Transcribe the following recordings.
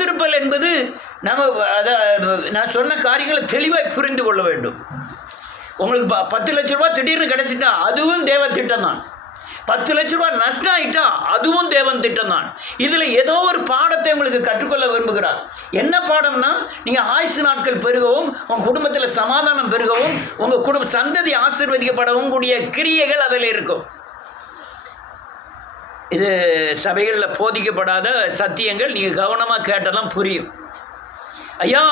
காத்திருப்பல் என்பது நம்ம நான் சொன்ன காரியங்களை தெளிவாக புரிந்து கொள்ள வேண்டும். உங்களுக்கு 10 லட்ச ரூபா திடீர்னு கிடைச்சிட்டா அதுவும் தேவ திட்டம் தான். 10 லட்ச ரூபா நஷ்டம் ஆகிட்டா அதுவும் தேவன் திட்டம் தான். இதில் ஏதோ ஒரு பாடத்தை உங்களுக்கு கற்றுக்கொள்ள விரும்புகிறார். என்ன பாடம்னா, நீங்கள் ஆயுசு நாட்கள் பெருகவும், உங்கள் குடும்பத்தில் சமாதானம் பெருகவும், உங்கள் சந்ததி ஆசீர்வதிக்கப்படவும் கூடிய கிரியைகள் அதில் இருக்கும். இது சபைகளில் போதிக்கப்படாத சத்தியங்கள். நீங்கள் கவனமாக கேட்டதான் புரியும். ஐயா,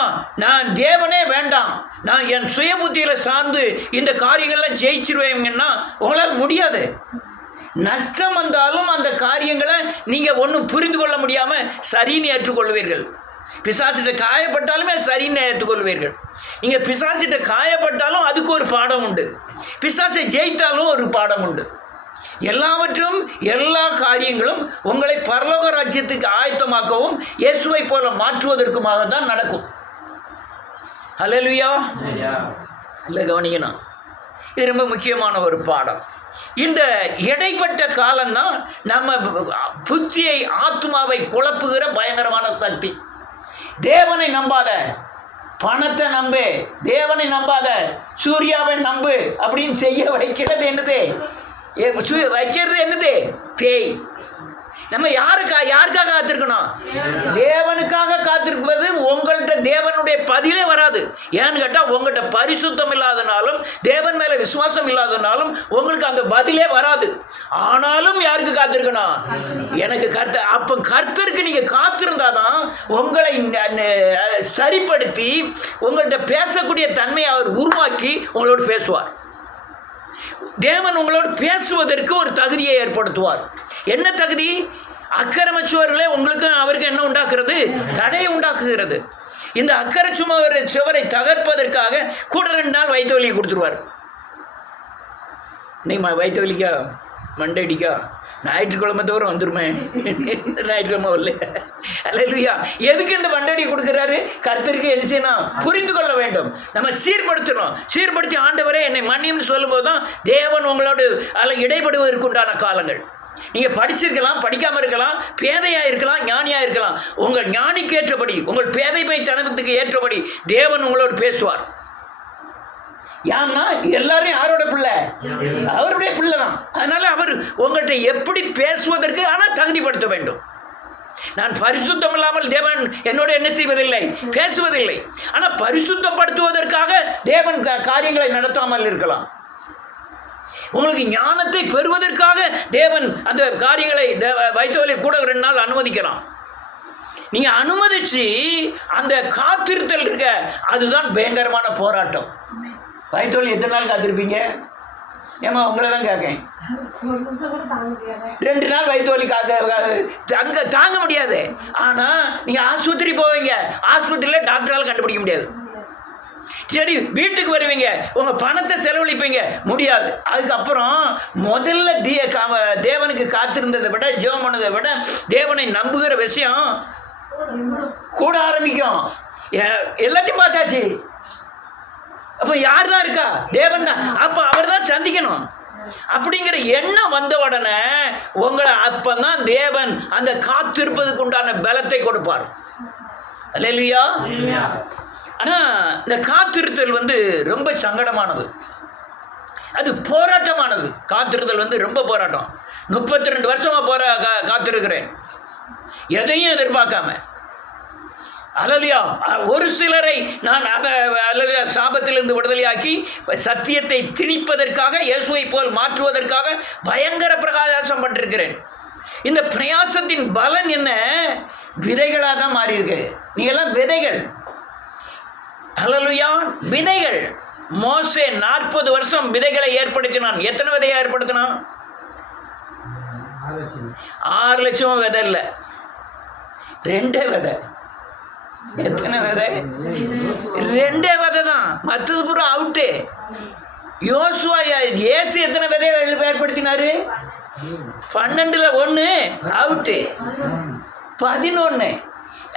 நான் தேவனே வேண்டாம், நான் என் சுய புத்தியில் சார்ந்து இந்த காரியங்கள்லாம் ஜெயிச்சிருவேங்கன்னா உங்களால் முடியாது. நஷ்டம் வந்தாலும் அந்த காரியங்களை நீங்கள் ஒன்றும் புரிந்து கொள்ள முடியாமல் சரின்னு ஏற்றுக்கொள்வீர்கள். பிசாசிட்ட காயப்பட்டாலுமே சரின்னு ஏற்றுக்கொள்வீர்கள். நீங்கள் பிசாசிட்ட காயப்பட்டாலும் அதுக்கு ஒரு பாடம் உண்டு, பிசாசை ஜெயித்தாலும் ஒரு பாடம் உண்டு. எல்லாவற்றும் எல்லா காரியங்களும் உங்களை பரலோக ராஜ்யத்துக்கு ஆயத்தமாக்கவும் இயேசுவை போல மாற்றுவதற்குமாக தான் நடக்கும். ஹல்லேலூயா. இல்லை, கவனிக்கணும், இது ரொம்ப முக்கியமான ஒரு பாடம். இந்த இடைப்பட்ட காலம்தான் நம்ம புத்தியை ஆத்மாவை குழப்புகிற பயங்கரமான சக்தி. தேவனை நம்பாத, பணத்தை நம்பு, தேவனை நம்பாத, சூர்யாவை நம்பு அப்படின்னு செய்ய வைக்கிறது என்னது? வைக்கிறது என்னது? பேய். நம்ம யாருக்காக காத்திருக்கணும்? தேவனுக்காக காத்திருப்பது. உங்கள்கிட்ட தேவனுடைய பதிலே வராது. ஏன்னு கேட்டால், உங்கள்கிட்ட பரிசுத்தம் இல்லாதனாலும் தேவன் மேலே விசுவாசம் இல்லாதனாலும் உங்களுக்கு அந்த பதிலே வராது. ஆனாலும் யாருக்கு காத்திருக்கணும்? எனக்கு அப்போ கர்த்தருக்கு நீங்கள் காத்திருந்தாதான் உங்களை சரிப்படுத்தி உங்கள்கிட்ட பேசக்கூடிய தன்மையை அவர் உருவாக்கி உங்களோடு பேசுவார். தேவன் உங்களோடு பேசுவதற்கு ஒரு தகுதியை ஏற்படுத்துவார். என்ன தகுதி? அக்கிரமச்சுவர்களே உங்களுக்கு அவருக்கு என்ன உண்டாக்குறது? தடையை உண்டாக்குகிறது. இந்த அக்கறை சுவரை தகர்ப்பதற்காக கூட 2 நாள் வயிற்று வலியை கொடுத்துருவார். நீ வயிற்று வலிக்கா, மண்டடிக்கா, ஞாயிற்றுக்கிழமை தவிர வந்துருமே, ஞாயிற்றுக்கிழமை வரல. அல்லேலூயா. எதுக்கு இந்த மண்டடி கொடுக்குறாரு? கர்த்தருக்கு என்ன செய்யணும்? புரிந்து கொள்ள வேண்டும். நம்ம சீர்படுத்தணும். சீர்படுத்தி ஆண்டவரே என்னை மன்னியும்னு சொல்லும்போது தான் தேவன் உங்களோடு அதில் இடைப்படுவதற்கு உண்டான காலங்கள். நீங்கள் படிச்சிருக்கலாம், படிக்காமல் இருக்கலாம், பேதையாக இருக்கலாம், ஞானியாக இருக்கலாம். உங்கள் ஞானிக்கு ஏற்றபடி, உங்கள் பேதைமை தனத்துக்கு ஏற்றபடி தேவன் உங்களோடு பேசுவார். ஏன்னா எல்லாரும் யாரோட பிள்ளை? அவருடைய பிள்ளை தான். அதனால அவர் உங்கள்கிட்ட எப்படி பேசுவதற்கு ஆனால் தகுதிப்படுத்த வேண்டும். நான் பரிசுத்தம் இல்லாமல் தேவன் என்னோட என்ன செய்வதில்லை? பேசுவதில்லை. ஆனால் பரிசுத்தப்படுத்துவதற்காக தேவன் காரியங்களை நடத்தாமல் இருக்கலாம். உங்களுக்கு ஞானத்தை பெறுவதற்காக தேவன் அந்த காரியங்களை வைத்தவரை கூட 2 நாள் அனுமதிக்கலாம். நீங்கள் அனுமதிச்சு அந்த காத்திருத்தல் இருக்க, அதுதான் பயங்கரமான போராட்டம். வயிற்றுவலி எத்தனை நாள் காத்திருப்பீங்க? ஏமா உங்களை தான் கேட்கேன். 2 நாள் வயிற்றுவலி தாங்க முடியாது. ஆனால் நீங்கள் ஆஸ்பத்திரி போவீங்க, ஆஸ்பத்திரியில் டாக்டரால் கண்டுபிடிக்க முடியாது. சரி, வீட்டுக்கு வருவீங்க, உங்கள் பணத்தை செலவழிப்பீங்க, முடியாது. அதுக்கப்புறம் முதல்ல தேவனுக்கு காத்திருந்ததை விட, ஜெபம் பண்ணதை விட தேவனை நம்புகிற விஷயம் கூட ஆரம்பிக்கும். எல்லாத்தையும் பார்த்தாச்சு. அப்போ யார் தான் இருக்கா? தேவன் தான். அப்போ அவர் தான் சந்திக்கணும் அப்படிங்கிற எண்ணம் வந்த உடனே உங்களை அப்பதான் தேவன் அந்த காத்திருப்பதுக்கு உண்டான பலத்தை கொடுப்பார். அல்லேலூயா. ஆனால் இந்த காத்திருத்தல் ரொம்ப சங்கடமானது, அது போராட்டமானது. காத்திருத்தல் ரொம்ப போராட்டம். 32 வருஷமாக காத்திருக்கிறேன், எதையும் எதிர்பார்க்காம. அல்லேலூயா. ஒரு சிலரை நான் அல்லேலூயா சாபத்திலிருந்து விடுதலையாக்கி சத்தியத்தை திணிப்பதற்காக, இயேசுவை போல் மாற்றுவதற்காக பயங்கர பிரயாசம் பட்டிருக்கிறேன். இந்த பிரயாசத்தின் பலன் என்ன? விதைகளாக தான் மாறி இருக்கு. நீங்கள்லாம் விதைகள். அல்லேலூயா, விதைகள். மோசே 40 வருஷம் விதைகளை ஏற்படுத்தினான். எத்தனை விதையை ஏற்படுத்தினான்? 6 லட்சம் விதை இல்லை, 2 விதை. எத்தனை விதை? 2 விதை தான். மற்றது பூரா அவுட்டு. யோசுவா இயேசு எத்தனை விதையை ஏற்படுத்தினாரு? 12ல் 1 அவுட்டு, 11.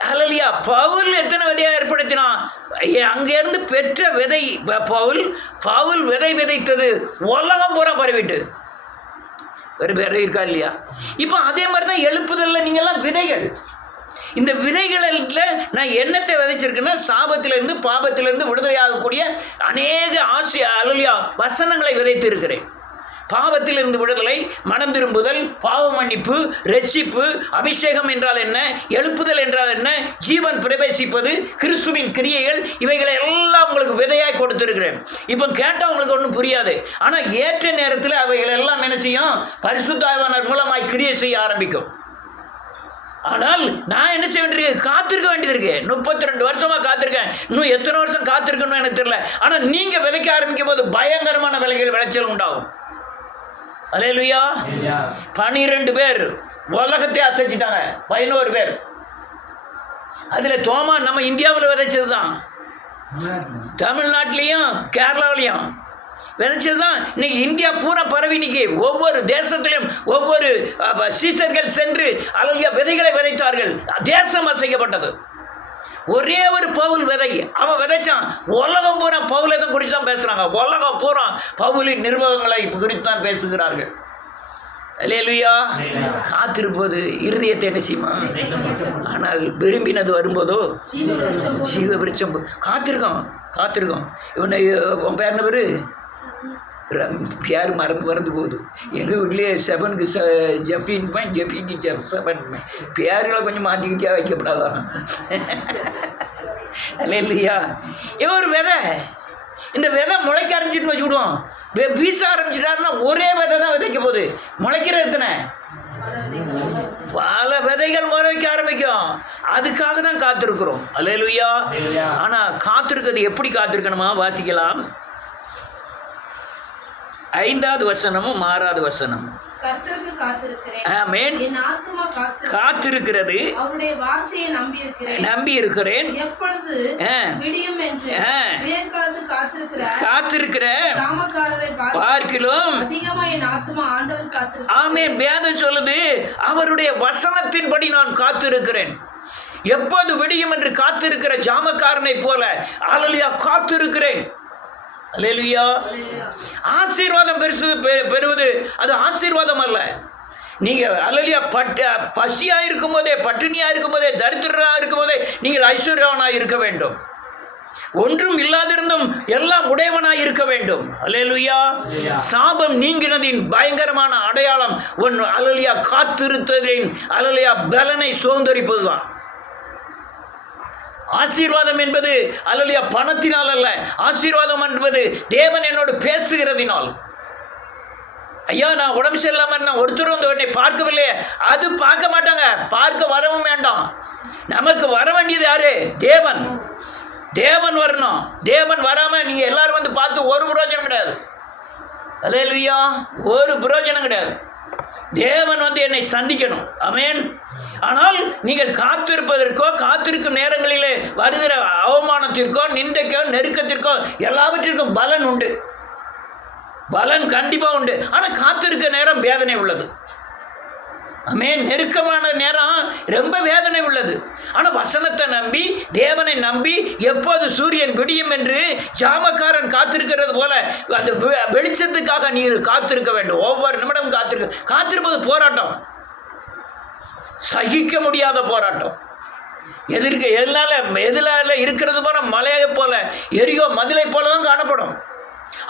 அல்லேலூயா. பவுல் எத்தனை விதையை ஏற்படுத்தினான்? அங்கேருந்து பெற்ற விதை பவுல் விதை விதைத்தது உலகம் பூரா பரவிட்டு ஒரு பேர் இருக்கா இல்லையா? இப்போ அதே மாதிரி தான் எழுப்புதல்ல நீங்கள்லாம் விதைகள். இந்த விதைகளில் நான் என்னத்தை விதைச்சிருக்கேன்னா சாபத்திலிருந்து பாபத்திலிருந்து விடுதலையாகக்கூடிய அநேக அல்லேலூயா வசனங்களை விதைத்து இருக்கிறேன். பாவத்திலிருந்து விடுதலை, மனம் திரும்புதல், பாவ மன்னிப்பு, ரட்சிப்பு, அபிஷேகம் என்றால் என்ன, எழுப்புதல் என்றால் என்ன, ஜீவன் பிரவேசிப்பது, கிறிஸ்துவின் கிரியைகள், இவைகளை எல்லாம் உங்களுக்கு விதையாய் கொடுத்திருக்கிறேன். இப்போ கேட்டால் உங்களுக்கு ஒன்றும் புரியாது. ஆனால் ஏற்ற நேரத்தில் அவைகள் எல்லாம் என்ன செய்யும்? பரிசுத்த ஆவியானவர் மூலமாய் கிரியை செய்ய ஆரம்பிக்கும். ஆனால் நான் என்ன செய்ய வேண்டியிருக்கு? காத்திருக்க வேண்டியது இருக்கு. 32 வருஷமாக காத்திருக்கேன். இன்னும் எத்தனை வருஷம் காத்திருக்கணும்னு எனக்கு தெரியல. ஆனால் நீங்கள் விதைக்க ஆரம்பிக்கும் போது பயங்கரமான விளைச்சல் உண்டாகும். அல்லேலூயா. 12 பேர் உலகத்தை அசைச்சிட்டாங்க. 11 பேர். அதில் தோமா நம்ம இந்தியாவில் விதைச்சது தான், தமிழ்நாட்டிலையும் கேரளாவிலையும் விதைச்சது தான். இன்னைக்கு இந்தியா பூரா பரவி இன்னைக்கு ஒவ்வொரு தேசத்திலும் ஒவ்வொரு சீசர்கள் சென்று அல்லேலூயா விதைகளை விதைத்தார்கள். தேசம் அசைக்கப்பட்டது. ஒரே ஒரு பவுல் விதை அவன் விதைச்சான். உலகம் பூரா பவுலை தான் குறித்து தான் பேசுகிறாங்க. உலகம் பூரா பவுலின் நிர்வாகங்களை குறித்து தான் பேசுகிறார்கள். அல்லேலூயா. காத்திருப்பது இருதயத்தை என்ன செய்யுமா? ஆனால் விரும்பினது வரும்போதோ ஜீவ விருட்சம். காத்திருக்கோம். இவனை உன் பேர் என்ன பேர்? பேர் மறந்து போகுது. எங்கள் வீட்லேயே 7க்கு ஜெஃபின் பாயிண்ட், ஜெஃபிக்கு 7 பேர்களை கொஞ்சம் மாற்றிக்கிட்டே வைக்கப்படாதான். இல்லையா? இவன் ஒரு விதை. இந்த விதை முளைக்க ஆரம்பிச்சுட்டு வச்சுக்கிடுவோம். வீச ஆரம்பிச்சிட்டாருன்னா ஒரே விதை தான் விதைக்க போகுது. முளைக்கிறது எத்தனை? பல விதைகள் முளைக்க ஆரம்பிக்கும். அதுக்காக தான் காத்திருக்கிறோம். அல்லேலூயா. ஆனால் காத்திருக்கிறது எப்படி காத்திருக்கணுமா? வாசிக்கலாம். 5வது வசனமும் 6வது வசனமும். காத்திருக்கிறது, நம்பி இருக்கிறேன். காத்திருக்கிற பார்க்கிலும் ஆமென். வேதம் சொல்லுது, அவருடைய வசனத்தின்படி நான் காத்திருக்கிறேன். எப்போது விடியும் என்று காத்திருக்கிற ஜாமக்காரனை போல அல்லேலூயா காத்திருக்கிறேன். அல்லேலூயா. ஆசீர்வாதம் பெறுவது அது ஆசீர்வாதம் அல்ல. நீங்கள் அல்லேலூயா பசியாக இருக்கும் போதே, பட்டினியாக இருக்கும் போதே, தரித்திரராக இருக்கும் போதே நீங்கள் ஐஸ்வர்யவனாக இருக்க வேண்டும். ஒன்றும் இல்லாதிருந்தும் எல்லாம் உடையவனாய் இருக்க வேண்டும். அல்லேலூயா. சாபம் நீங்கினதின் பயங்கரமான அடையாளம் ஒன்று அல்லேலூயா காத்திருத்ததின் அல்லேலூயா பலனை சுதந்தரிப்பதுதான். ஆசீர்வாதம் என்பது அல்லேலூயா பணத்தினால் அல்ல. ஆசீர்வாதம் என்பது தேவன் என்னோடு பேசுகிறதினால். ஐயா நான் உடம்பு சரியில்லாமல் நான் ஒருத்தர் வந்து உடனே பார்க்கவில்லையே, அது பார்க்க மாட்டாங்க. பார்க்க வரவும் வேண்டாம். நமக்கு வர வேண்டியது யாரு? தேவன். தேவன் வரணும். தேவன் வராமல் நீங்கள் எல்லாரும் வந்து பார்த்து ஒரு பிரயோஜனம் கிடையாது. அல்லேலூயா. ஒரு பிரயோஜனம் கிடையாது. தேவன் வந்து என்னை சந்திக்கணும். ஆமென். ஆனால் நீங்கள் காத்திருப்பதற்கோ காத்திருக்கும் நேரங்களிலே வருகிற அவமானத்திற்கோ நிந்தைக்கோ நெருக்கத்திற்கோ எல்லாவற்றிற்கும் பலன் உண்டு. பலன் கண்டிப்பாக உண்டு. ஆனால் காத்திருக்க நேரம் வேதனை உள்ளது. ஆமென். நெருக்கமான நேரம் ரொம்ப வேதனை உள்ளது. ஆனால் வசனத்தை நம்பி தேவனை நம்பி எப்போது சூரியன் விடியும் என்று ஜாமக்காரன் காத்திருக்கிறது போல அந்த வெளிச்சத்துக்காக நீங்கள் காத்திருக்க வேண்டும். ஒவ்வொரு நிமிடம் காத்திருப்பது போராட்டம், சகிக்க முடியாத போராட்டம். எதிரால இருக்கிறது போல மலையை போல எரியோ மதிலை போல தான் காணப்படும்.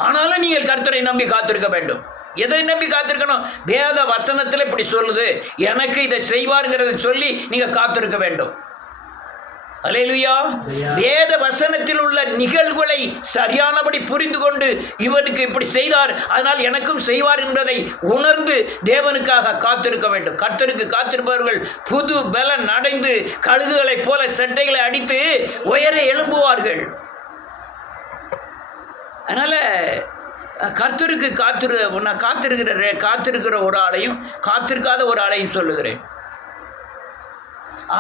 ஆனாலும் நீங்கள் கர்த்தரை நம்பி காத்திருக்க வேண்டும். எதை நம்பி காத்திருக்கணும்? வேத வசனத்தில் இப்படி சொல்லுது, எனக்கு இதை செய்வாருங்கிறத சொல்லி நீங்கள் காத்திருக்க வேண்டும். அல்லேலூயா. வேத வசனத்தில் உள்ள நிகழ்வுகளை சரியானபடி புரிந்து கொண்டு இவனுக்கு இப்படி செய்தார், அதனால் எனக்கும் செய்வார் என்பதை உணர்ந்து தேவனுக்காக காத்திருக்க வேண்டும். கர்த்தருக்கு காத்திருப்பவர்கள் புது பலன் அடைந்து கழுகுகளைப் போல சட்டைகளை அடித்து உயர எழும்புவார்கள். அதனால் கர்த்தருக்கு நான் காத்திருக்கிற ஒரு ஆளையும் காத்திருக்காத ஒரு ஆளையும் சொல்லுகிறேன்.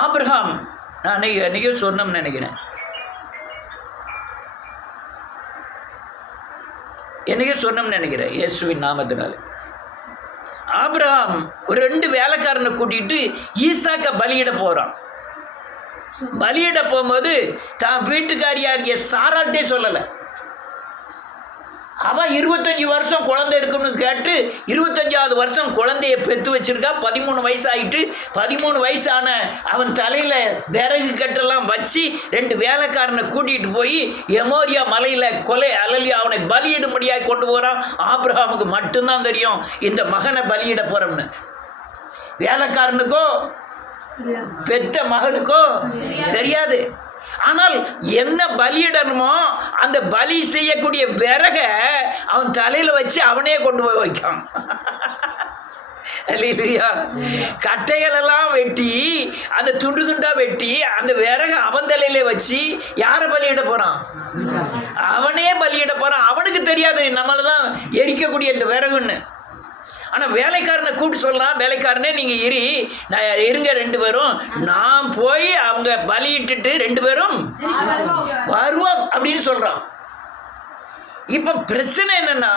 ஆபிரகாம், நான் அன்றைக்கி சொன்னோம்னு நினைக்கிறேன், இயேசுவின் நாமத்தினால். ஆபிரகாம் ஒரு 2 வேலைக்காரனை கூட்டிகிட்டு ஈசாக்கை பலியிட போகிறான். பலியிட போகும்போது தான் வீட்டுக்காரியாகிய சாராள்கிட்டே சொல்லலை. அவன் 25 வருஷம் குழந்தை இருக்குன்னு கேட்டு 25வது வருஷம் குழந்தைய பெற்று வச்சிருக்கா. 13 வயசு ஆகிட்டு 13 வயசான அவன் தலையில் விறகு கட்டெல்லாம் வச்சு 2 வேலைக்காரனை கூட்டிகிட்டு போய் எமோரியா மலையில் கொலை அலலி அவனை பலியிடும்படியாக கொண்டு போகிறான். ஆபிரகாமுக்கு மட்டும்தான் தெரியும் இந்த மகனை பலியிட போகிறோம்னு. வேலைக்காரனுக்கோ பெற்ற மகனுக்கோ தெரியாது. ஆனால் என்ன பலியிடணுமோ அந்த பலி செய்யக்கூடிய விறக அவன் தலையில் வச்சு அவனே கொண்டு போய் வைக்கான். இல்லையா? கட்டைகள் எல்லாம் வெட்டி அந்த துண்டு துண்டா வெட்டி அந்த விறக அவன் தலையில வச்சு யாரை பலியிட போறான்? அவனே பலியிட போறான். அவனுக்கு தெரியாது நம்மளதான் எரிக்கக்கூடிய இந்த விறகுன்னு. ஆனால் வேலைக்காரனை கூப்பிட்டு சொல்லலாம், வேலைக்காரனே நீங்கள் நான் இருங்க 2 பேரும், நான் போய் அவங்க பலியிட்டுட்டு 2 பேரும் வருவோம் அப்படின்னு சொல்கிறான். இப்போ பிரச்சனை என்னன்னா,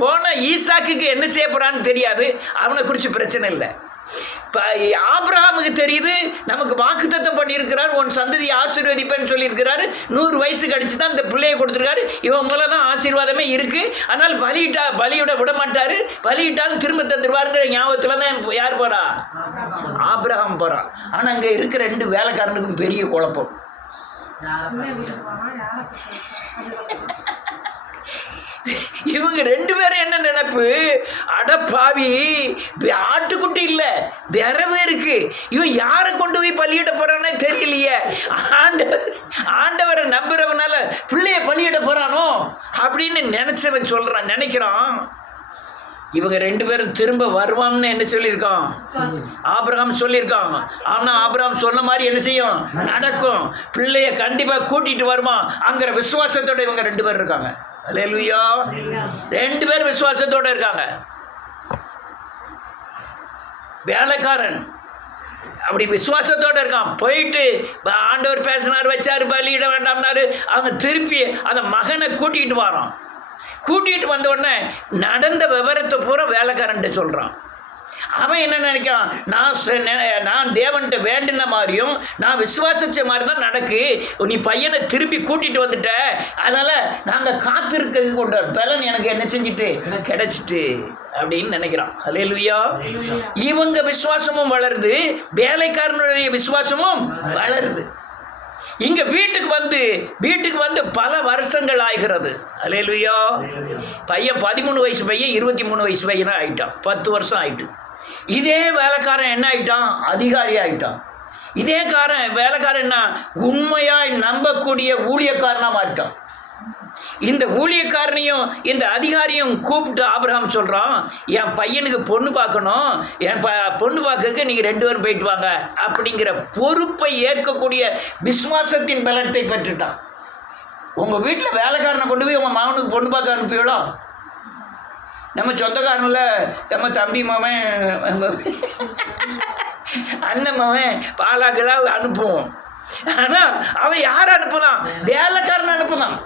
போன ஈசாக்குக்கு என்ன செய்ய போகிறான்னு தெரியாது. அவனை குறித்து பிரச்சனை இல்லை. இப்போ ஆபிரகாமுக்கு தெரியுது, நமக்கு வாக்குத்தத்தம் பண்ணியிருக்கிறார், உன் சந்ததி ஆசீர்வதிப்பேன்னு சொல்லியிருக்கிறாரு. 100 வயசு கழிச்சு தான் இந்த பிள்ளையை கொடுத்துருக்காரு. இவன் மூலம் தான் ஆசீர்வாதமே இருக்குது. ஆனால் பலியிட விட மாட்டார். பலியிட்டாலும் திரும்ப தந்துடுவாருங்கிற ஞாபகத்தில் தான் யார் போகிறா? ஆபிரகாம் போகிறான். ஆனால் அங்கே இருக்கிற 2 வேலைக்காரனுக்கும் பெரிய குழப்பம். இவங்க 2 பேரும் என்ன நினைப்பு? அடப்பாவி, ஆட்டுக்குட்டி இல்லை, விரவு இருக்கு, இவன் யாரை கொண்டு போய் பலியிட போறானே தெரியலையே. ஆண்டவரை நம்புறவனால பிள்ளைய பலியிட போறானோ அப்படின்னு நினைக்கிறான். இவங்க 2 பேரும் திரும்ப வருவான்னு என்ன சொல்லியிருக்கான்? ஆபிரகாம் சொல்லியிருக்காங்க. ஆனால் ஆபிரகாம் சொன்ன மாதிரி என்ன செய்யும்? நடக்கும். பிள்ளைய கண்டிப்பாக கூட்டிட்டு வருவான் அங்கிற விசுவாசத்தோட இவங்க 2 பேர் இருக்காங்க. அல்லேலூயா. 2 பேர் விசுவாசத்தோட இருக்காங்க. வேலைக்காரன் அப்படி விசுவாசத்தோட இருக்கான். போயிட்டு ஆண்டவர் பேசினார், வச்சாரு, பலியிட வேண்டாம்னாரு. அவங்க திருப்பி அந்த மகனை கூட்டிகிட்டு வரான். கூட்டிகிட்டு வந்த உடனே நடந்த விவரத்தை பூரா வேலைக்காரன்ட்டு சொல்கிறான். அவன் என்ன நினைக்கிறான்? நான் தேவன்கிட்ட வேண்டின மாதிரியும் நான் விசுவாசிச்ச மாதிரி தான் நடக்கு. நீ பையனை திருப்பி கூட்டிகிட்டு வந்துட்ட, அதனால் நாங்கள் காத்திருக்கிறது கொண்ட பலன் எனக்கு என்ன செஞ்சுட்டு கிடைச்சிட்டு அப்படின்னு நினைக்கிறான். அல்லேலூயா. இவங்க விசுவாசமும் வளருது, வேலைக்காரனுடைய விசுவாசமும் வளருது. இங்க வீட்டுக்கு வந்து பல வருஷங்கள் ஆகிறது. அல்லேலூயா. பையன் 13 வயசு பையன் 23 வயசு பையனா ஆயிட்டான். 10 வருஷம் ஆயிட்டு. இதே வேலைக்காரன் என்ன ஆயிட்டான்? அதிகாரி ஆயிட்டான். இதே வேலைக்காரன் என்ன? உண்மையாய் நம்பக்கூடிய ஊழியக்காரனா மாறிட்டான். இந்த ஊழியக்காரனையும் இந்த அதிகாரியும் கூப்பிட்டு ஆபிரகாம் சொல்கிறான், என் பையனுக்கு பொண்ணு பார்க்கணும், என் பொண்ணு பார்க்கறதுக்கு நீங்கள் 2 பேரும் போயிட்டு வாங்க அப்படிங்கிற பொறுப்பை ஏற்கக்கூடிய விசுவாசத்தின் பலத்தை பெற்றுட்டான். உங்கள் வீட்டில் வேலைக்காரனை கொண்டு போய் உங்கள் மகனுக்கு பொண்ணு பார்க்க அனுப்பிவிடோ? நம்ம சொந்தக்காரனில் நம்ம தம்பி மவன் அண்ணன் மவன் பாலாக்கெல்லாம் அனுப்புவோம். ஆனால் அவன் யார் அனுப்புதான்? வேலைக்காரன் அனுப்புதான்.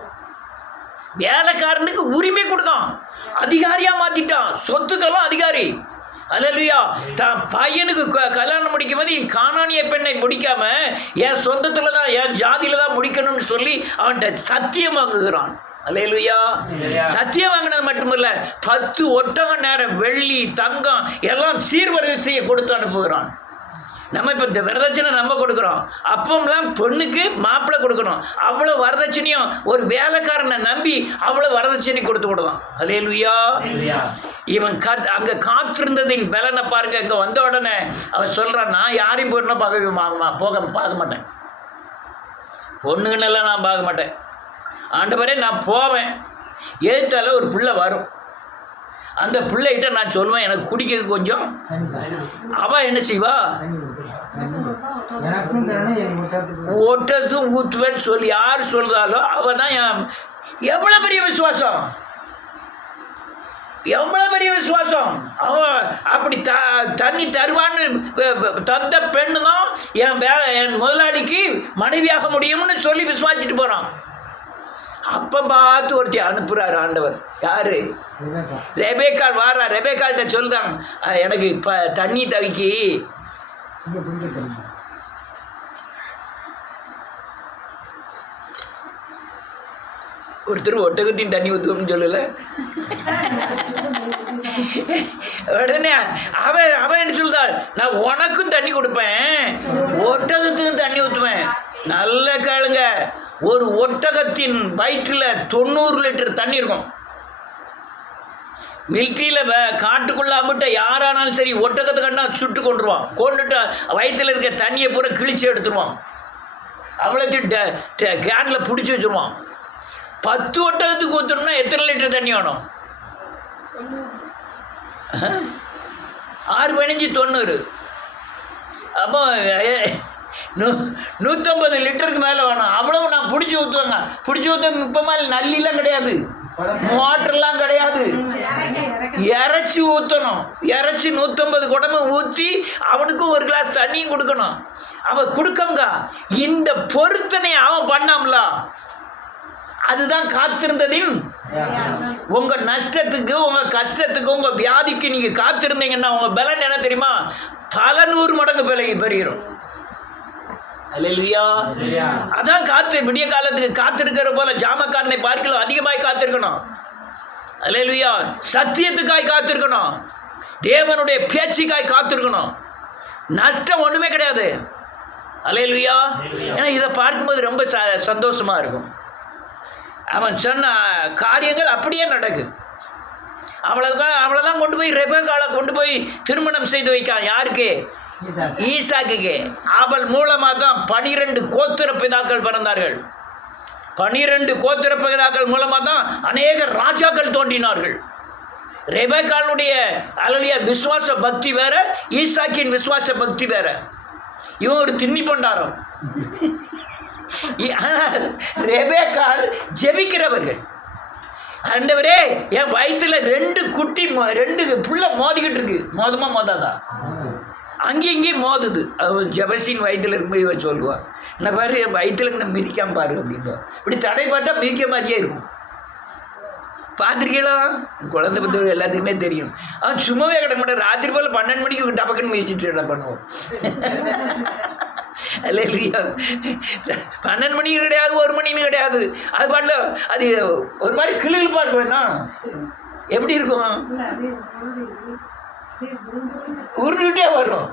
வேலைக்காரனுக்கு உரிமை கொடுத்தான், அதிகாரியாக மாற்றிட்டான், சொத்துக்கெல்லாம் அதிகாரி. அல்லேலூயா. தான் பையனுக்கு கல்யாணம் முடிக்கும் போது கானானிய பெண்ணை முடிக்காம என் சொந்தத்தில் தான், என் ஜாதியில் தான் முடிக்கணும்னு சொல்லி அவன்கிட்ட சத்தியம் வாங்குகிறான். அல்லேலூயா. சத்தியம் வாங்கினது மட்டுமில்ல, 10 ஒட்டக நேரம் வெள்ளி தங்கம் எல்லாம் சீர்வரிசையை கொடுத்து அனுப்புகிறான். நம்ம இப்போ இந்த வரதட்சணை நம்ம கொடுக்குறோம், அப்பம்லாம் பொண்ணுக்கு மாப்பிள்ளை கொடுக்கணும். அவ்வளோ வரதட்சணையும் ஒரு வேலைக்காரனை நம்பி அவ்வளோ வரதட்சணை கொடுத்து விடலாம். அல்லேலூயா. இவன் அங்கே காத்திருந்ததின் பலனை பாருங்க. இங்கே வந்த உடனே அவன் சொல்கிறான், நான் யாரையும் போயிட்டுனா பார்க்க மாட்டேன், பொண்ணுங்கன்னெல்லாம் நான் பார்க்க மாட்டேன். ஆண்டவரே, நான் போவேன், ஏத்தால ஒரு பிள்ளை வரும், அந்த பிள்ளைகிட்ட நான் சொல்லுவேன் எனக்கு குடிக்கிறது கொஞ்சம். அவள் என்ன செய்வா? ஒட்டதும் ஊற்றுவேன்னு சொல்லி யார் சொல்கிறாலோ அவள் தான். எவ்வளோ பெரிய விசுவாசம், எவ்வளோ பெரிய விசுவாசம்! அவன் அப்படி தண்ணி தருவான்னு தந்த பெண்ணு தான் என் முதலாளிக்கு மனைவியாக முடியும்னு சொல்லி விசுவாசிச்சுட்டு போகிறான். அப்போ பார்த்து ஒருத்தி அனுப்புகிறார் ஆண்டவர். யாரு? ரெபேக்காள் வாரா. ரெபேக்காள்கிட்ட சொல்கிறாங்க, எனக்கு இப்போ தண்ணி தவிக்கி ஒருத்தர் ஒட்டகத்தையும் தண்ணி ஊற்றுவோம்னு சொல்லலை. உடனே அவன் என்ன சொல்றார், நான் உனக்கும் தண்ணி கொடுப்பேன், ஒட்டகத்துக்கும் தண்ணி ஊற்றுவேன். நல்ல கேளுங்க, ஒரு ஒட்டகத்தின் வயிற்றில் 90 லிட்டர் தண்ணி இருக்கும். மில்ட்ரியில் காட்டுக்குள்ள அம்பிட்ட யாரானாலும் சரி ஒட்டகத்தை கண்டா சுட்டு கொண்டுருவான். கொண்டுட்டு வயிற்றில் இருக்க தண்ணியை பூரா கிழிச்சு எடுத்துருவான். அவ்வளோத்தையும் கேனில் பிடிச்சி வச்சுருவான். 10 ஒட்டகத்துக்கு ஊற்றணும்னா எத்தனை லிட்டர் தண்ணி வேணும்? 6 15 90. அப்போ 150 லிட்டருக்கு மேலே வேணும். அவ்வளவு நான் பிடிச்சி ஊற்றுவேங்க. பிடிச்சி ஊற்ற இப்போ மாதிரி நல்லிலாம் கிடையாது, மோட்டர்லாம் கிடையாது. இறைச்சி ஊற்றணும். இறைச்சி 150 குடம்பு ஊற்றி அவனுக்கும் ஒரு கிளாஸ் தண்ணியும் கொடுக்கணும். அவன் கொடுக்கங்க. இந்த பொருத்தனை அவன் பண்ணாமல, அதுதான் காத்திருந்ததின். உங்க நஷ்டத்துக்கு, உங்க கஷ்டத்துக்கு, உங்க வியாதிக்கு நீங்க காத்திருந்தீங்கன்னா உங்க பலன் என்ன தெரியுமா? பல 100 மடங்கு பெருகிறோம். அல்லேலூயா. அதான் விடிய காலத்துக்கு காத்திருக்கிற போல ஜாமக்காரனை பார்க்கலாம் அதிகமாய் காத்திருக்கணும். அல்லேலூயா. சத்தியத்துக்காய் காத்திருக்கணும். தேவனுடைய பேச்சுக்காய் காத்திருக்கணும். நஷ்டம் ஒண்ணுமே கிடையாது. அல்லேலூயா. ஏன்னா இதை பார்க்கும்போது ரொம்ப சந்தோஷமா இருக்கும். அவன் சொன்ன காரியங்கள் அப்படியே நடக்குது. அவ்வளோதான் கொண்டு போய் ரெபெக்காளை கொண்டு போய் திருமணம் செய்து வைக்கான். யாருக்கு? ஈசாக்குக்கு. அவள் மூலமாக தான் 12 கோத்திர பிதாக்கள் பிறந்தார்கள். 12 கோத்திர பிதாக்கள் மூலமாக தான் அநேக ராஜாக்கள் தோன்றினார்கள். ரெபெக்காளுடைய அல்லேலூயா விசுவாச பக்தி வேற, ஈசாக்கின் விசுவாச பக்தி வேற. இவன் ஒரு திண்ணி பண்டாரம். ரெபெக்காள் ஜெபிக்கிறவர்கள். ஆண்டவரே, என் வயிற்றுல 2 புள்ள மோதிக்கிட்டு இருக்கு. மோதுமா மோதாதா? அங்கேயும் இங்கேயும் மோதுது. ஜெபசின் வயிற்றுல இருக்கும்போது சொல்லுவான், என்ன பாரு என் வயிற்றுல மிதிக்காம பாரு அப்படின்பா. இப்படி தடைப்பட்டா மிதிக்க மாதிரியே இருக்கும். பார்த்துருக்கீங்களா? குழந்தை பற்றி எல்லாத்துக்குமே தெரியும். அவன் சும்மாவே கிடக்க மாட்டான். ராத்திரி போல் 12 மணிக்கு டபக்குன்னு மிதிச்சுட்டு என்ன பண்ணுவோம். அல்லேலூயா. 12 மணிக்கு கிடையாது, 1 மணின்னு கிடையாது. அது பாட்டில் அது ஒரு மாதிரி கிளியில் பார்க்க வேணாம். எப்படி இருக்கும்? உருண்டுகிட்டே வரும்.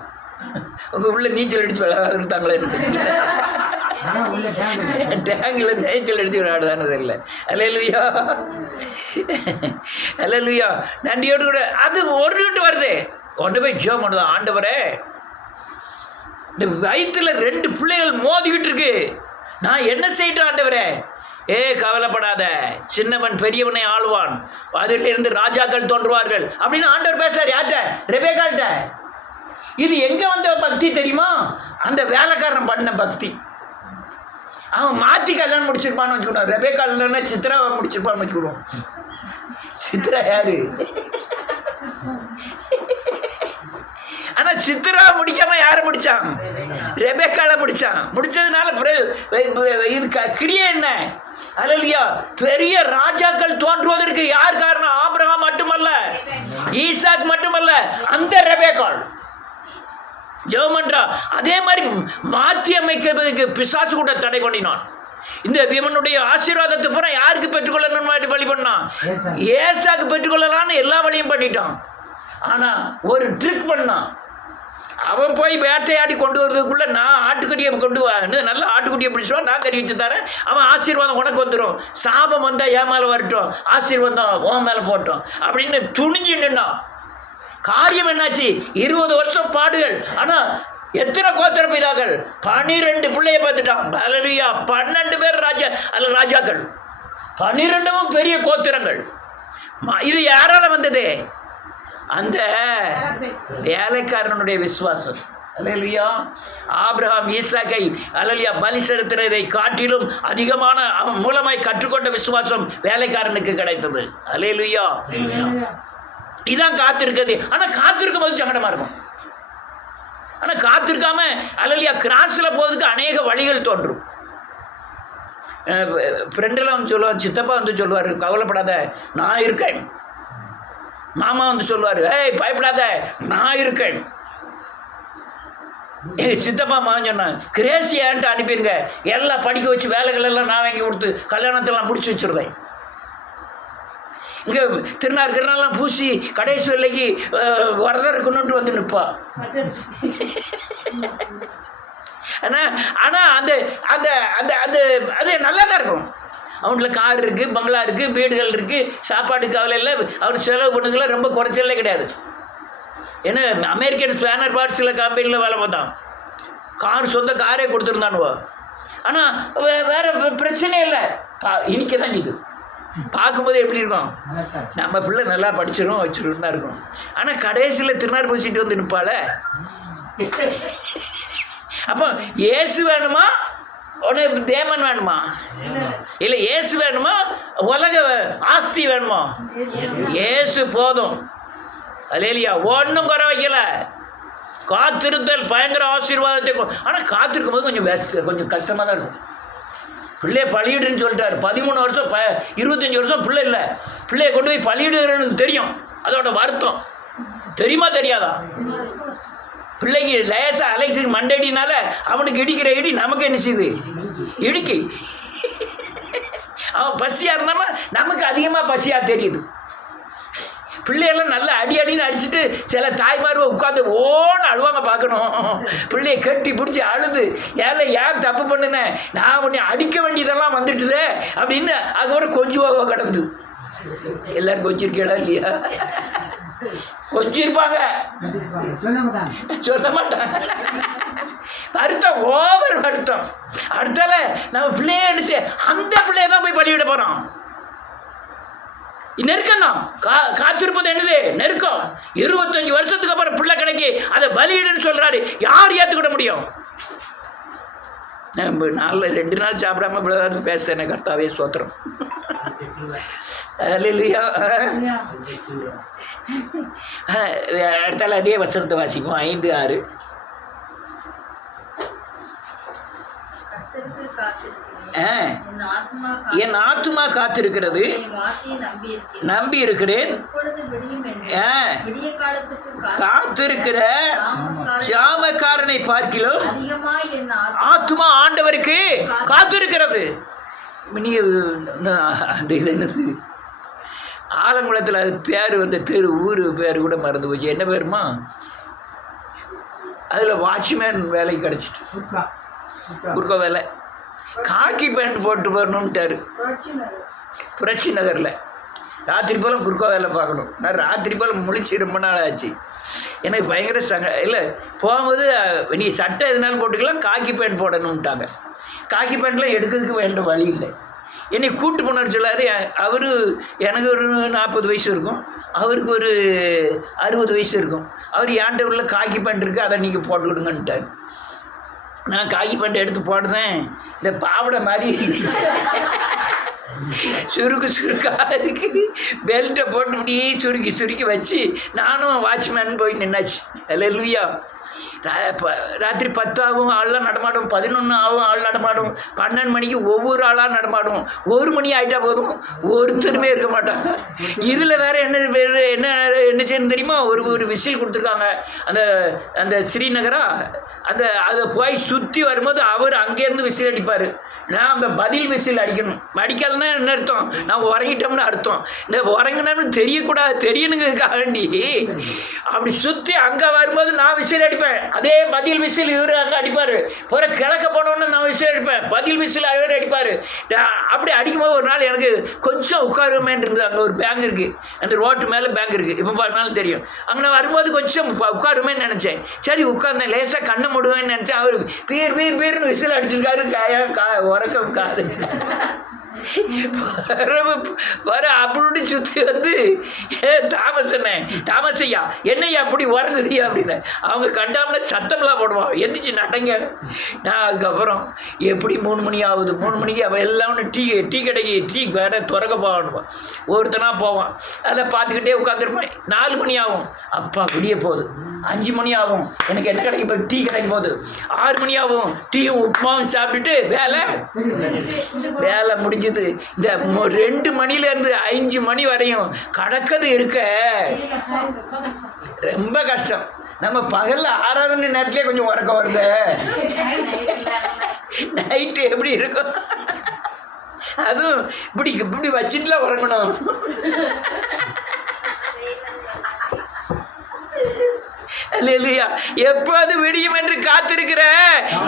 உங்கள் உள்ள நீச்சல் அடித்து விளையாடுத்தாங்களே, டேங்கில் நீச்சல் அடித்து விளையாடுதானே தெரியல. அல்லேலூயா. அல்லேலூயா. நன்றியோடு கூட அது உருண்டுகிட்டு வருது. கொண்டு போய் ஜெபம் பண்ணுதான், ஆண்டவரே இந்த வயிற்றுல 2 பிள்ளைகள் மோதிக்கிட்டு இருக்கு, நான் என்ன செய்யட்டும் ஆண்டவரே? கவலைப்படாத, சின்னவன் பெரியவனை ஆளுவான், அதிலிருந்து ராஜாக்கள் தோன்றுவார்கள் அப்படின்னு ஆண்டவர் பேசுறார். யார்கிட்ட? ரெபெக்காள்கிட்ட. இது எங்க வந்த பக்தி தெரியுமா? அந்த வேலைக்காரன் பண்ண பக்தி. அவன் மாற்றி கல்யாணம் முடிச்சிருப்பான்னு வச்சுக்கிட்டோம். ரெபெக்காள் இல்லைன்னா சித்ராவை முடிச்சிருப்பான்னு வச்சுக்கிடுவோம். சித்ரா யாரு? ஆனால் சித்ரா முடிக்காம யாரை முடிச்சான்? ரெபெக்காளை முடிச்சான். முடிச்சதுனால இது கிரியை என்ன? அல்லேலூயா. பெரிய ராஜாக்கள் தோன்றுவதற்கு யார் காரணம்? ஆபிரகாம் மட்டுமல்ல, ஈசாக் மட்டுமல்ல, அந்த ரெபெக்காள். ஜெபமன்றா அதே மாதிரி மாற்றி அமைக்கிறதுக்கு பிசாசு கூட தடை பண்ணினான். இந்த இவனுடைய ஆசீர்வாதத்தை பூரா யாருக்கு பெற்றுக்கொள்ளணும் வழி பண்ணான்? ஏசாக்கு பெற்றுக்கொள்ளலான்னு எல்லா வழியும் பண்ணிட்டான். ஆனா ஒரு ட்ரிக் பண்ணான். அவன் போய் வேட்டையாடி கொண்டு வர்றதுக்குள்ள நான் ஆட்டுக்கடியை கொண்டு வான்னு நல்ல ஆட்டுக்குட்டியை பிடிச்சிடுவான், நான் கறி வச்சு தரேன், அவன் ஆசீர்வாதம் உனக்கு வந்துடும், சாபம் வந்தால் என் மேலே வரட்டும், ஆசீர்வாதம் உன் மேலே போட்டோம் அப்படின்னு துணிஞ்சு நின்னான். காரியம் என்னாச்சு? 20 வருஷம் பாடுகள். ஆனால் எத்தனை கோத்திர பிதாக்கள்? 12 பிள்ளைய பார்த்துட்டான். அல்லேலூயா. 12 பேர் ராஜாக்கள், 12ம் பெரிய கோத்திரங்கள். இது யாரால வந்தது? அந்த வேலைக்காரனுடைய விசுவாசம். அல்லேலூயா. ஆபிரகாம் ஈசாக்கை அல்லேலூயா பலி செலுத்தினதை காட்டிலும் அதிகமான அவன் மூலமாய் கற்றுக்கொண்ட விசுவாசம் வேலைக்காரனுக்கு கிடைத்தது. அல்லேலூயா. இதான் காத்திருக்கிறது. ஆனால் காத்திருக்கும் போது சங்கடமா இருக்கும். ஆனால் காத்திருக்காம அல்லேலூயா கிராஸில் போகிறதுக்கு அநேக வழிகள் தோன்றும். ஃப்ரெண்டெல்லாம் வந்து சொல்லுவார், சித்தப்பா வந்து சொல்லுவார், கவலைப்படாத நான் இருக்கேன். மாமா வந்து சொல்லுவார், பயப்படாத நான் இருக்கேன். சித்தப்பா மாவன் சொன்னான், கிரேசியான்ட்டு அனுப்பிடுங்க, எல்லாம் படிக்க வச்சு வேலைகள் எல்லாம் நான் வாங்கி கொடுத்து கல்யாணத்தெல்லாம் முடிச்சு வச்சுருவேன். இங்கே திருநாறுக்கிறனாலாம் பூசி கடைசி வேலைக்கு வரதா இருக்கணும்ட்டு வந்து நிற்பா. ஆனால் அந்த அந்த அந்த அந்த அது நல்லா தான் இருக்கும். அவனுக்கு கார் இருக்குது, பங்களா இருக்குது, வீடுகள் இருக்குது, சாப்பாடு கவலை இல்லை, அவனுக்கு செலவு பண்ணதுலாம் ரொம்ப குறைச்சலே கிடையாது. ஏன்னா அமெரிக்கன் ஸ்பேனர் பார்ட்ஸில் கம்பெனியில் வேலை பார்த்தான், சொந்த காரே கொடுத்துருந்தானுவோ. ஆனால் வேறு பிரச்சனை இல்லை, இனிக்க தான் இது பார்க்கும்போது எப்படி இருக்கும், நம்ம பிள்ளை நல்லா படிச்சிடும் வச்சிடும் தான் இருக்கும். ஆனால் கடைசியில் திருநாறு பூசிட்டு வந்து நிற்பால. அப்போ ஏசு வேணுமா உனக்கு தேவன் வேணுமா? இல்லை ஏசு வேணுமா உலக ஆஸ்தி வேணுமா? ஏசு போதும். அல்லேலூயா. ஒன்றும் குறை வைக்கல. காத்திருத்தல் பயங்கர ஆசீர்வாதத்தை. ஆனால் காத்திருக்கும் போது கொஞ்சம் கஷ்டமாக தான் இருக்கும். பிள்ளைய பழியிடுன்னு சொல்லிட்டாரு. 13 வருஷம் 25 வருஷம் பிள்ளை இல்லை, பிள்ளையை கொண்டு போய் பழியிடுறன்னு தெரியும். அதோட வருத்தம் தெரியுமா தெரியாதா? பிள்ளைக்கு லேசாக அலைச்சி மண்டடினால அவனுக்கு இடிக்கிற இடி நமக்கு என்ன செய்யுது? இடிக்கி. அவன் பசியாக இருந்தானா நமக்கு அதிகமாக பசியாக தெரியுது. பிள்ளையெல்லாம் நல்லா அடின்னு அடிச்சுட்டு சில தாய்மார் உட்காந்து ஓட அழுவாங்க. பார்க்கணும், பிள்ளைய கட்டி பிடிச்சி அழுது ஏன் தப்பு பண்ணுனேன், நான் உன்னை அடிக்க வேண்டியதெல்லாம் வந்துட்டுதே அப்படின்னு அதுக்கப்புறம் கொஞ்சம் கிடந்து. எல்லாரும் கொஞ்சிருக்கா இல்லையா? கொஞ்சம் இருப்பாங்க, சொல்ல மாட்டாங்க. வருத்தம், ஓவர் வருத்தம். அடுத்தால நம்ம பிள்ளைய அடிச்சு அந்த பிள்ளைய தான் போய் பலியிட போறோம். நெருக்கம் தான். காத்திருப்பது என்னது? நெருக்கம். 25 வருஷத்துக்கு அப்புறம் பிள்ளை கிடைக்கி அதை பலியிடுன்னு சொல்றாரு. யார் ஏற்றுக்கிட முடியும்? நம்ம 2 நாள் சாப்பிடாம பிள்ளை பேசுறேன். கர்த்தாவே ஸ்தோத்திரம். அல்லேலூயா. அடுத்தால அதே வசனத்தை வாசிப்போம். 5:6. என் ஆத்துமா காத்திருக்கிறது, நம்பி இருக்கிறேன். காத்திருக்கிற ஜாமக்காரனை பார்க்கிலும் ஆத்துமா ஆண்டவருக்கு காத்திருக்கிறது. இது என்னது? ஆலங்குளத்தில் அது பேர் தெரு ஊர் பேர் கூட மறந்து போச்சு. என்ன பேருமா? அதில் வாட்ச்மேன் வேலை கிடச்சிட்டு குறுக்க வேலை. காக்கி பேண்ட் போட்டு வரணும்ட்டாரு புரட்சி நகரில். ராத்திரி போல் குறுக்க வேலை பார்க்கணும். நான் ராத்திரி போல் முழிச்சு ரொம்ப நாள் ஆச்சு. எனக்கு பயங்கர இல்லை போகும்போது நீ சட்டை எதுனாலும் போட்டுக்கலாம், காக்கி பேண்ட் போடணும்ட்டாங்க. காக்கி பேண்ட்லாம் எடுக்கிறதுக்கு வேண்ட வழி இல்லை. என்னை கூப்பிட்டு போனார் சொல்லார். அவர் எனக்கு ஒரு 40 வயசு இருக்கும், அவருக்கு ஒரு 60 வயசு இருக்கும். அவர் ஏன்ட்ட உள்ள காக்கி பேண்ட் இருக்குது, அதை நீங்கள் போட்டு விடுங்கன்ட்டார். நான் காக்கி பேண்ட் எடுத்து போடுறேன். இந்த பாவடை மாதிரி சுருக்காக இருக்குது. பெல்ட்டை போட்டு இப்படியே சுருக்கி வச்சு நானும் வாட்ச்மேன் போய் நின்னாச்சு. அல்லேலூயா. ராத்திரி 10 ஆகும், ஆள்லாம் நடமாடும். 11 ஆகும், ஆள் நடமாடும். 12 மணிக்கு ஒவ்வொரு ஆளாக நடமாடும். 1 மணி ஆகிட்டா போதும், ஒருத்தருமே இருக்க மாட்டாங்க. இதில் வேறு என்ன செய்யணும் தெரியுமா? ஒரு விசில் கொடுத்துருக்காங்க. அந்த ஸ்ரீநகரா அதை போய் சுற்றி வரும்போது அவர் அங்கேருந்து விசில் அடிப்பார். நான் அந்த பதில் விசில் அடிக்கணும். அடிக்காதுன்னா என்ன அர்த்தம்? நான் உறங்கிட்டோம்னு அர்த்தம். இந்த உறங்கினோம்னு தெரியக்கூடாது, தெரியணுங்கிறதுக்காக வேண்டி அப்படி சுற்றி அங்கே வரும்போது நான் விசில் அடிப்பேன். அதே பதில் விசில் இவர் அங்கே அடிப்பார். போகிற கிழக்க போனோன்னு நான் விசில் அடிப்பேன், பதில் விசில் அவர் அடிப்பார். அப்படி அடிக்கும்போது ஒரு நாள் எனக்கு கொஞ்சம் உட்காருமேன்னு இருந்தது. அங்கே ஒரு பேங்க் இருக்குது, அந்த ரோட்டு மேலே பேங்க் இருக்குது. இப்போ பார்த்தாலும் தெரியும். அங்கே நான் வரும்போது கொஞ்சம் உட்காருமேன்னு நினச்சேன். சரி உட்கார்ந்தேன். லேசாக கண்ணை முடுவேன்னு நினச்சேன். அவர் பீர்னு விசில் அடிச்சிருக்காரு. உறக்கம் காது வர அப்படி சுற்றி வந்து தாமசையா என்னையா அப்படி உறங்குதியா அப்படின்னு அவங்க கண்டாமல சத்தம்லாம் போடுவான். எந்திரிச்சு நடங்க. நான் அதுக்கப்புறம் எப்படி 3 மணி ஆகுது, 3 மணிக்கு அவன் எல்லாம் டீ கடைக்கு டீ வேற துறக்க போவான். ஒருத்தனாக போவான். அதை பார்த்துக்கிட்டே உட்காந்துருப்பேன். 4 மணி ஆகும், அப்பா விடிய போகுது. 5 மணி ஆகும், எனக்கு என்ன கிடைக்க போகுது? டீ கிடைக்க போகுது. 6 மணி ஆகும், டீயும் உப்புமாவும் சாப்பிட்டுட்டு வேலை முடிஞ்சது. இந்த 2 மணிலேருந்து 5 மணி வரையும் கடக்கிறது இருக்க ரொம்ப கஷ்டம். நம்ம பகலில் 6 மணி நேரத்துலேயே கொஞ்சம் உறக்கம் வருது. நைட்டு எப்படி இருக்கும்? அதுவும் இப்படி இப்படி வச்சுட்டுலாம் உறங்கணும். எப்போது விடியும் என்று காத்திருக்கிற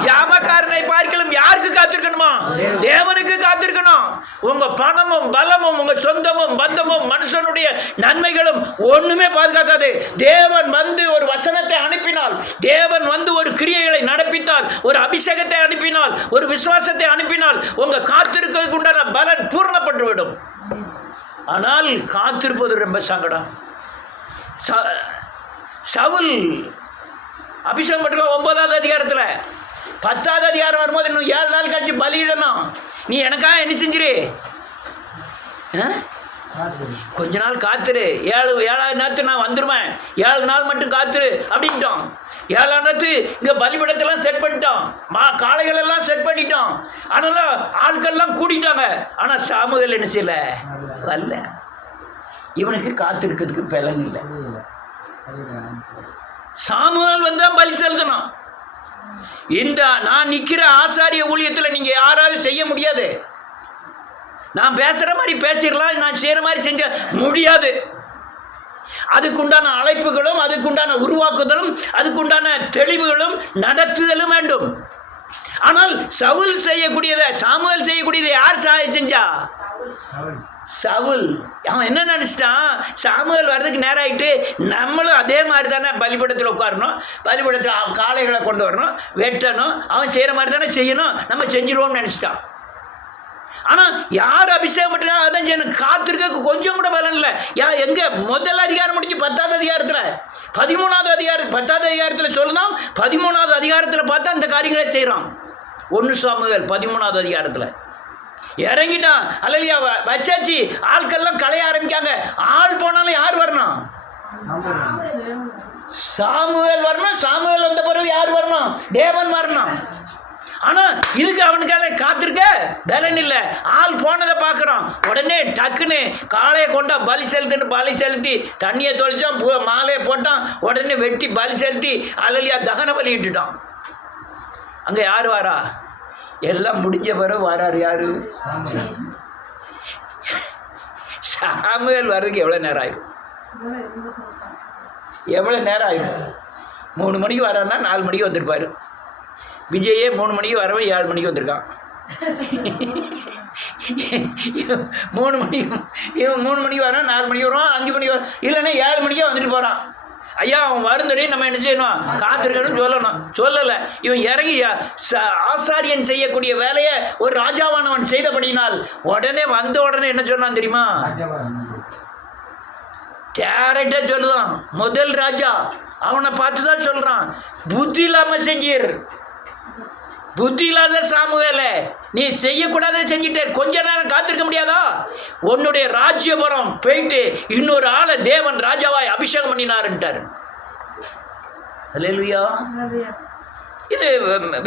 ஜாமக்காரனை பார்க்கலாம். யாருக்கு காத்திருக்கணுமா? தேவனுக்கு காத்திருக்கணும். உங்க பணமும் பலமும் உங்க சொந்தமும் பந்தமும் மனுஷனுடைய நன்மைகளும் ஒண்ணுமே பாதுகாக்காது. தேவன் வந்து ஒரு வசனத்தை அனுப்பினால், தேவன் வந்து ஒரு கிரியைகளை நடப்பித்தால், ஒரு அபிஷேகத்தை அனுப்பினால், ஒரு விசுவாசத்தை அனுப்பினால் உங்க காத்திருக்கிறதுக்கு உண்டான பலன் பூரணப்பட்டு விடும். ஆனால் காத்திருப்பது ரொம்ப சங்கடம். சவுல் அபிஷேகம் பண்ணுற 9வது அதிகாரத்தில் 10வது அதிகாரம் வரும்போது இன்னும் 7 நாள் கழிச்சு பலியிடணும். நீ எனக்காக என்ன செஞ்சிரு? கொஞ்ச நாள் காத்துரு, 7வது நேரத்து நான் வந்துடுவேன், 7 நாள் மட்டும் காத்துரு அப்படின்ட்டோம். 7ஆம் நேரத்து இங்கே பலிபடத்தெல்லாம் செட் பண்ணிட்டோம், காளைகள் எல்லாம் செட் பண்ணிட்டோம். ஆனாலும் ஆட்கள்லாம் கூட்டிட்டாங்க. ஆனால் சாமுவேல் என்ன செய்யல? வரல. இவனுக்கு காத்திருக்கிறதுக்கு பலன் இல்லை. சாமுவேல் வந்து தான் பலி செலுத்தணும். இந்த நான் நிற்கிற ஆசாரிய ஊழியத்தில் நீங்கள் யாராவது செய்ய முடியாது. நான் பேசுகிற மாதிரி பேசிடலாம், நான் செய்கிற மாதிரி செஞ்ச முடியாது. அதுக்குண்டான அழைப்புகளும் அதுக்குண்டான உருவாக்குதலும் அதுக்குண்டான தெளிவுகளும் நடத்துதலும் வேண்டும். ஆனால் சவுல் செய்யக்கூடியதை சாமுவேல் செய்யக்கூடியதை யார் செஞ்சா? சவுல். அவன் என்ன நினச்சிட்டான்? சாமுவேல் வர்றதுக்கு நேரம் ஆகிட்டு நம்மளும் அதே மாதிரி தானே பலிபடத்தில் உட்காரணும், பலிபடத்தில் காளைகளை கொண்டு வரணும், வெட்டணும், அவன் செய்கிற மாதிரி தானே செய்யணும், நம்ம செஞ்சிருவோம்னு நினச்சிட்டான். ஆனால் யார் அபிஷேகம் பண்ணுறா அதான் செய்யணும். காத்திருக்க கொஞ்சம் கூட பலன் இல்லை. எங்கே முதல் அதிகாரம் முடிஞ்சு 10வது அதிகாரத்தில் 13வது அதிகாரம் 10வது அதிகாரத்தில் சொல்லுதான். 13வது அதிகாரத்தில் பார்த்தா அந்த காரியங்களை செய்கிறான். 1 சாமுவேல் 13வது அதிகாரத்தில் இறங்கிட்டான். அல்லையா வச்சாச்சு, ஆட்கள்லாம் களைய ஆரம்பிக்காங்க. ஆள் போனாலும் யார் வரணும்? சாமுவேல் வரணும். சாமுவேல் வந்த பிறகு யார் வரணும்? தேவன் வரணும். ஆனால் இதுக்கு அவனுக்காக காத்திருக்க பலன் இல்லை. ஆள் போனதை பார்க்குறான். உடனே டக்குன்னு காளையை கொண்டா பலி செலுத்தி தண்ணியை தொளிச்சான், மாலையை போட்டான், உடனே வெட்டி பலி செலுத்தி அல்லையா தகன பலி இட்டுட்டான். அங்கே யார் வாரா? எல்லாம் முடிஞ்ச பிறகு வராரு. யாரு? சாமுவேல் வர்றதுக்கு எவ்வளோ நேரம் ஆகும்? எவ்வளோ நேரம் ஆகும்? 3 மணிக்கு வரான்னா 4 மணிக்கு வந்திருப்பார். விஜயே 3 மணிக்கு வரவன் 7 மணிக்கு வந்திருக்கான். 3 மணிக்கு இவன் 3 மணிக்கு வரான், 4 மணிக்கு வருவான், 5 மணிக்கு வரும், இல்லைன்னா 7 மணிக்கே வந்துட்டு போகிறான். ஐயா அவன் வருந்தடி நம்ம என்ன செய்யணும்? காத்திருக்கணும்னு சொல்லணும். சொல்லலை. இவன் இறங்கி ஆசாரியன் செய்யக்கூடிய வேலையை ஒரு ராஜாவானவன் செய்தபடினால் உடனே வந்த உடனே என்ன சொன்னான் தெரியுமா? டேரக்டாக சொல்லுதான். முதல் ராஜா அவனை பார்த்து தான் சொல்கிறான், புத்தி இல்லாமல் செஞ்சீர், புத்தி இல்லாத சாமுவேலே, நீ செய்யக்கூடாத செஞ்சுட்டு கொஞ்ச நேரம் காத்திருக்க முடியாதா? உன்னுடைய ராஜ்யபுரம் போயிட்டு இன்னொரு ஆளை தேவன் ராஜாவாய் அபிஷேகம் பண்ணினாருன்ட்டார். அல்லேலூயா. இது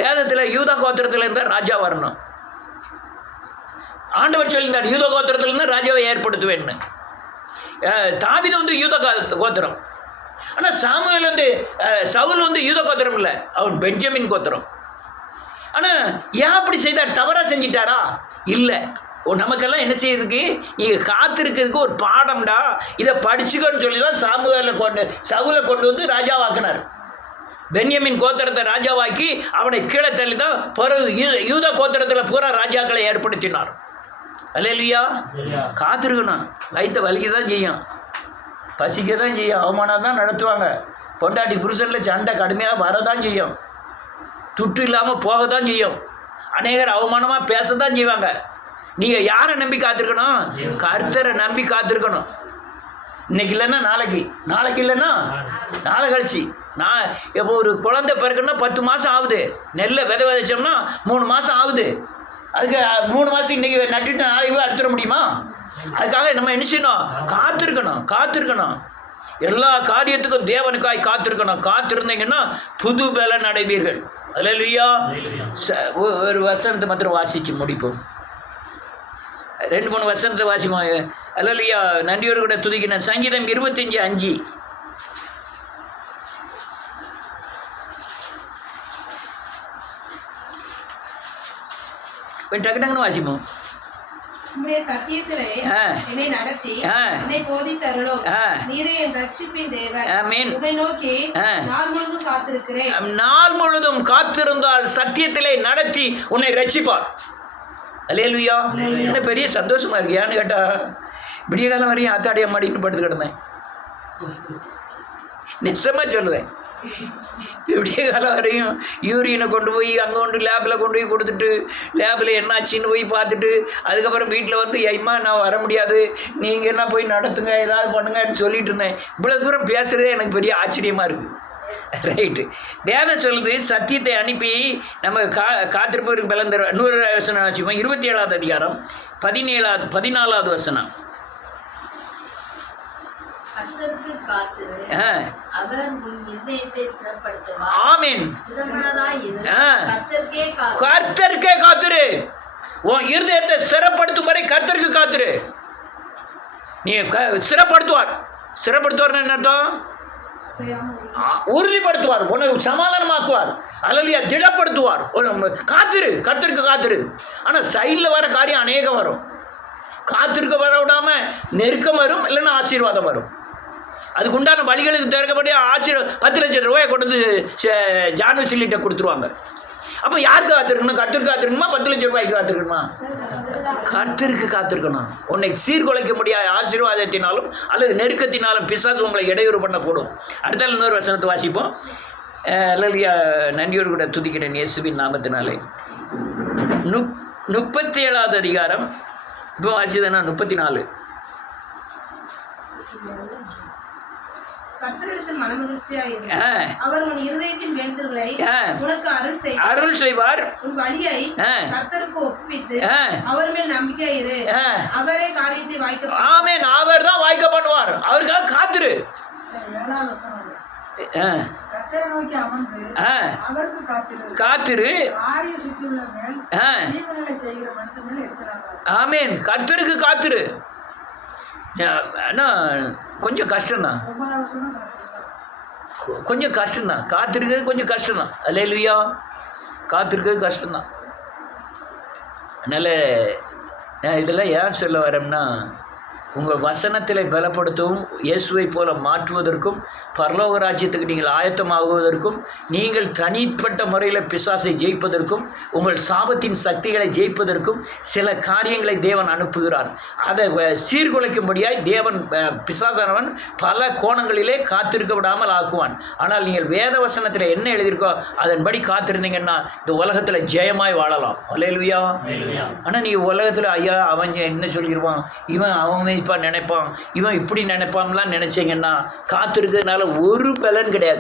வேதத்தில் யூதா கோத்திரத்தில் இருந்தால் ராஜா வரணும். ஆண்டவர் சொல்லியிருந்தார் யூதா கோத்திரத்திலிருந்து ராஜாவை ஏற்படுத்துவேன்னு. தாவீது வந்து யூதா கோத்திரம். ஆனால் சாமுவேல் வந்து சவுல் வந்து யூதா கோத்திரம் இல்லை, அவன் பென்ஜமின் கோத்திரம். ஆனால் ஏன் அப்படி செய்தார்? தவறாக செஞ்சிட்டாரா? இல்லை. நமக்கெல்லாம் என்ன செய்யறதுக்கு? நீங்கள் காத்திருக்கிறதுக்கு ஒரு பாடம்டா, இதை படிச்சுக்கன்னு சொல்லி தான் சவுலை கொண்டு வந்து ராஜாவாக்கினார். பென்யமின் கோத்திரத்தை ராஜாவாக்கி அவனை கீழே தள்ளி தான் பிறகு யூதா கோத்திரத்தில் பூரா ராஜாக்களை ஏற்படுத்தினார். அல்லேலூயா. காத்திருக்கணும். வயிற்ற வலிக்க தான் செய்யும், பசிக்க தான் செய்யும், அவமானம் தான் நடத்துவாங்க. பொண்டாட்டி புருஷனில் சண்டை கடுமையாக வரதான் செய்யும், துட்டு இல்லாமல் போக தான் செய்யும், அநேகர் அவமானமாக பேச தான் செய்வாங்க. நீங்கள் யாரை நம்பி காத்திருக்கணும்? கர்த்தரை நம்பி காத்திருக்கணும். இன்னைக்கு இல்லைன்னா நாளைக்கு, நாளைக்கு இல்லைன்னா நாளை கழிச்சு. நான் இப்போ ஒரு குழந்தை பிறகுன்னா 10 மாதம் ஆகுது. நெல்லை விதைச்சோம்னா 3 மாதம் ஆகுது. அதுக்கு 3 மாதம் இன்றைக்கி நட்டுட்டு நாளைக்கு அறுத்துட முடியுமா? அதுக்காக நம்ம என்ன செய்யணும்? காத்திருக்கணும். எல்லா காரியத்துக்கும் தேவனுக்காய் காத்திருக்கணும். காத்திருந்தீங்கன்னா புது பலன் அடைவீர்கள். அல்லேலூயா. ஒரு வசனத்தை மாத்திரம் வாசித்து முடிப்போம். 2-3 வசனத்தை வாசிப்போம். அல்லேலூயா. நன்றியோடு கூட துதிக்கிறேன். சங்கீதம் 25:5. டக்கு டக்குன்னு வாசிப்போம். உம்முடைய சத்தியத்திலே என்னை நடத்தி என்னை போதித்தருளும். நீரே என் ரட்சிப்பின் தேவன். உம்மை நோக்கி நாள் முழுதும் காத்திருக்கிறேன். நாள் முழுதும் காத்திருந்தால் சத்தியத்திலே நடத்தி உன்னை ரட்சிப்பார். அல்லேலூயா. என்ன பெரிய சந்தோஷமா இருக்கு. ஏன்னு கேட்டா விடிய காலம் வரையும் ஆத்தாடி அம்மாடின்னு படுத்து கிடந்தேன். நிச்சயமா சொல்லுவேன். விடிய காலம் வரையும் யூரியனை கொண்டு போய் அங்கே கொண்டு லேபில் கொண்டு போய் கொடுத்துட்டு லேபில் என்னாச்சின்னு போய் பார்த்துட்டு அதுக்கப்புறம் வீட்டில் வந்து ஐம்மா நான் வர முடியாது, நீங்கள் என்ன போய் நடத்துங்க ஏதாவது பண்ணுங்கன்னு சொல்லிட்டு இருந்தேன். இவ்வளோ தூரம் பேசுகிறதே எனக்கு பெரிய ஆச்சரியமாக இருக்குது. ரைட்டு. வேதம் சொல்லுது சத்தியத்தை அனுப்பி நம்ம காத்திருப்பவருக்கு பலன் தருவார். 100 வசனம் வச்சுப்போம். 27வது அதிகாரம் 14வது வசனம். ஆமென். கர்த்தருக்கே காத்திரு. உன் இருதயத்தை ஸ்திரப்படுத்தும் வரை கர்த்தருக்கு காத்திரு. நீ ஸ்திரப்படுத்துவார். ஸ்திரப்படுத்துவார் என்ன அர்த்தம்? உறுதிப்படுத்துவார், உன்னை சமாதானமாக்குவார், அல்லையா திடப்படுத்துவார். காத்திரு, கர்த்தருக்கு காத்திரு. ஆனால் சைடில் வர காரியம் அநேகம் வரும். காத்திருக்க வர விடாம நெருக்கம் வரும், இல்லைன்னா ஆசீர்வாதம் வரும். அதுக்கு உண்டான வழிகளுக்கு திறக்கப்படி 10 லட்சம் ரூபாயை கொண்டு வந்து ஜான் வெஸ்லிகிட்ட கொடுத்துருவாங்க. அப்போ யாருக்கு காத்திருக்கணும்? கர்த்தருக்கு காத்திருக்கணுமா? 10 லட்சம் ரூபாய்க்கு காத்திருக்கணுமா? கர்த்தருக்கு காத்திருக்கணும். உன்னை சீர்குலைக்க முடியாத ஆசீர்வாதத்தினாலும் அல்லது நெருக்கத்தினாலும் பிசாசு உங்களை இடையூறு பண்ணக்கூடும். அடுத்தால் 100 வசனத்தை வாசிப்போம். அல்லேலூயா. நன்றியோடு கூட துதிக்கிறேன் இயேசுவின் நாமத்தினாலே. 37வது அதிகாரம் இப்போ வாசிதனா 34. அருள் செய்வார். ஆமென். அவர் தான் வாய்க்க பண்ணுவார். அவருக்காக காத்திரு. காத்திரு. ஆமென். கர்த்தருக்கு காத்திரு. ஆனால் கொஞ்சம் கஷ்டம்தான், கொஞ்சம் கஷ்டம்தான். காத்திருக்கிறது கொஞ்சம் கஷ்டம்தான். அல்லேலூயா. காத்திருக்கிறது கஷ்டம்தான். அதனால் நான் இதெல்லாம் ஏன் சொல்ல வரேன்னா, உங்கள் வசனத்தில் பலப்படுத்தவும் இயேசுவை போல மாற்றுவதற்கும் பரலோக ராஜ்யத்துக்கு நீங்கள் ஆயத்தமாகுவதற்கும் நீங்கள் தனிப்பட்ட முறையில் பிசாசை ஜெயிப்பதற்கும் உங்கள் சாபத்தின் சக்திகளை ஜெயிப்பதற்கும் சில காரியங்களை தேவன் அனுப்புகிறார். அதை சீர்குலைக்கும்படியாய் தேவன் பிசாசானவன் பல கோணங்களிலே காத்திருக்க விடாமல் ஆக்குவான். ஆனால் நீங்கள் வேத வசனத்தில் என்ன எழுதியிருக்கோ அதன்படி காத்திருந்தீங்கன்னா இந்த உலகத்தில் ஜெயமாய் வாழலாம். அல்லேலூயா. ஆனால் நீங்கள் உலகத்தில் ஐயா அவன் என்ன சொல்லிடுவான், இவன் அவன் நினைப்பான், இவன் இப்படி நினைப்பான்லாம் நினைச்சீங்கன்னா காத்திருக்கிறதுனால ஒரு பலன் கிடையாது.